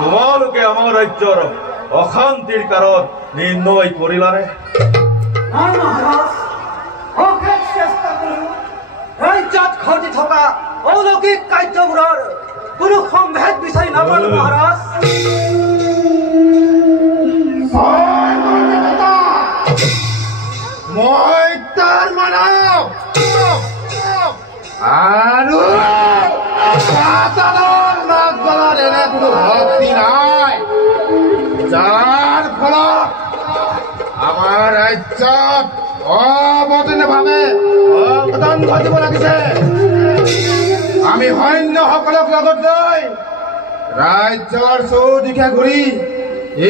তোমালোকে আমাৰ ৰাজ্যৰ অশান্তিৰ কাৰণ নিৰ্ণয় কৰিলানে? ৰাজ্যত ঘটি থকা অলৌকিক কাৰ্যবোৰৰ কোনো সম্ভেদ বিচাৰি নাপালো মহাৰাজ। মই তাৰ মানৱ আৰু এনে কোনো শক্তি নাই যাৰ ফলত আমাৰ ৰাজ্যত অবতীৰ্ণভাৱে অঘটন ঘটিব লাগিছে। আমি সৈন্যসকলক লগত লৈ ৰাজ্যৰ চৌদিশে ঘূৰি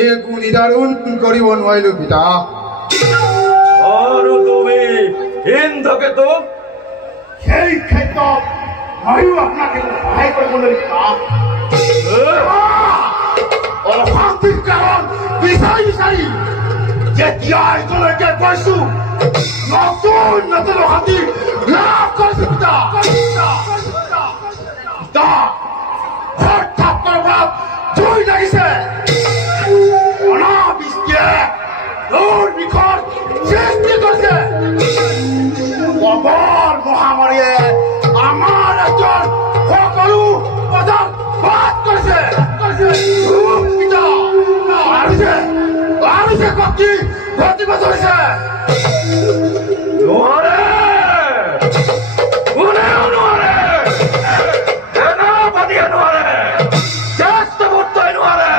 একো নিৰ্ধাৰণ কৰিব নোৱাৰিলো পিতা। আৰু তুমি ইন্দ্ৰকেতু সেই ক্ষেত্ৰত ময়ো আপোনাক সহায় কৰিবলৈ অশান্তিৰ কাৰণ বিচাৰি বিচাৰি যেতিয়া এতিয়ালৈকে কৈছো নতুন নতুন অশান্তি লাভ কৰিছো পিতা। জুই লাগিছে অনাবৃষ্টিয়ে দুৰ্ভিক্ষৰ সৃষ্টি কৰিছে। প্ৰবল মহামাৰীয়ে আমাৰ ৰাজ্যৰ সকলো পদক বাদ কৰিছে। শক্তি ঘটিব ধৰিছে। নোৱাৰে, কোনেও নোৱাৰে, সেনাপতিয়ে নোৱাৰে, জ্যেষ্ঠ পুত্ৰই নোৱাৰে,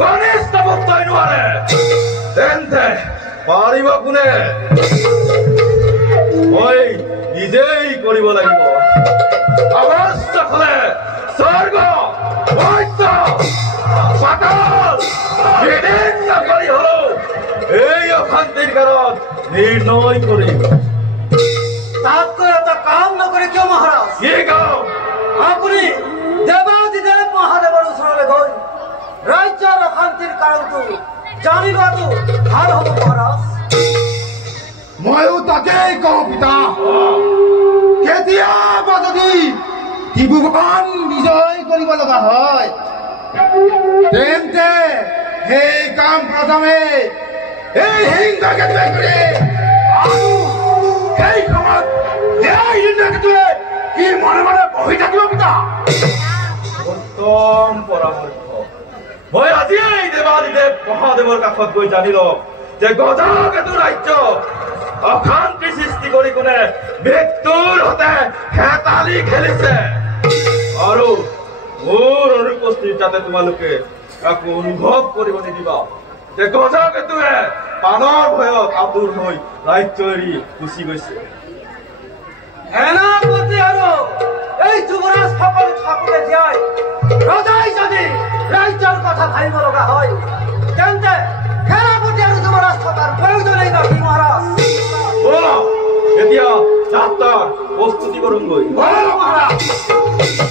কনিষ্ঠ পুত্ৰই নোৱাৰে, তেন্তে পাৰিব কোনে? মই নিজেই কৰিব লাগিব। অৱস্থা হলে স্বৰ্গ মধ্য পাতাল বিভিন্ন কৰি হলেও এই অশান্তিৰ কাৰণ নিৰ্ণয় কৰিম। তাতকৈ এটা কাম নকৰে কিয় মহাৰাজ? কি কাম? আপুনি দেৱাদিদেৱ মহাদেৱৰ ওচৰলৈ গৈ ৰাজ্যৰ অশান্তিৰ কাৰণটো জানি লোৱাটো ভাল হ'ব মহাৰাজ। ময়ো তাকেই কওঁ পিতা। কেতিয়াবা যদি ত্ৰিভুৱন বিজয় কৰিব লগা হয় তেন্তে সেই কাম প্ৰথমে এই হিংসাকেতুৱে কৰে। আৰু সেই সময়ত এই হিংসাকেতুৱে কি মনে মনে বহি থাকিব পিতা? উত্তম পৰামৰ্শ। মই আজিয়েই দেৱাদিদেৱ মহাদেৱৰ কাষত গৈ জানি লম যে গজকেতু ৰাজ্য অশান্তি সৃষ্টি কৰি কোনে মৃত্যুৰ হতে হেতালি খেলিছে। আৰু মোৰ অনুপস্থিত যাতে তোমালোকে একো অনুভৱ কৰিব নিদিবা যে গজকেতুৱে প্ৰাণৰ ভয়ত আতুৰ হৈ ৰাজ্য এৰি গুচি গৈছে। সেনাপতি আৰু এই যুৱৰাজ সকলো থাকোতে জীয়াই ৰজাই যদি কথা ভাবিব লগা হয় তেন্তে সেনাপতি আৰু যুৱৰাজ থকাৰ প্ৰয়োজনেই নাকি মহাৰাজ এতিয়া যাত্ৰাৰ প্ৰস্তুতি কৰোঁগৈ মহাৰাজ